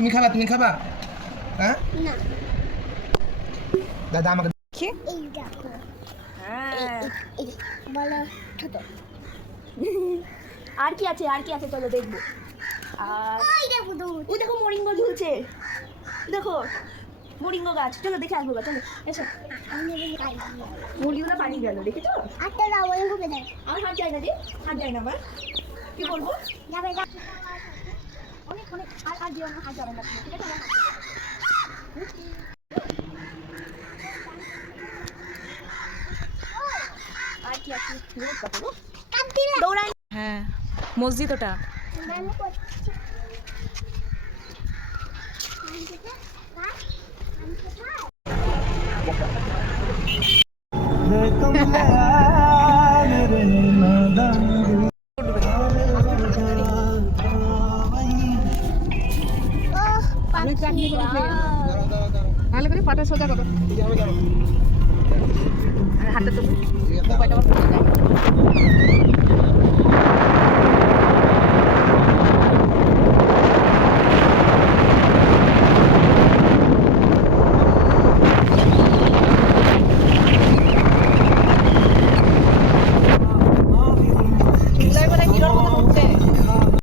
তুমি খাবা হ্যাঁ না দাদা আমাকে এই দেখো হ্যাঁ এই বলো ছোট আর কি আছে চলো দেখবো। আর ওই দেখো দৌড় ওই দেখো মরিঙ্গ ঝুলছে, দেখো মরিঙ্গ গাছ, চলো দেখে আসবো গা, চলো এসো। আমি পাই মুরগিগুলো পানি গেল দেখেছো? আটটা রাওয়াল হবে না আমার হাত যায় না রে, হাত যায় না আমার, কি বলবো? যাবে অনেক অনেক আর দিও না, হাত যাবে না, ঠিক আছে? আর কি আছে দৌড়াই। হ্যাঁ মসজিদ ওটা। আমি করছি ভালো করে পাটা সোজা করো, হাতটা তুমি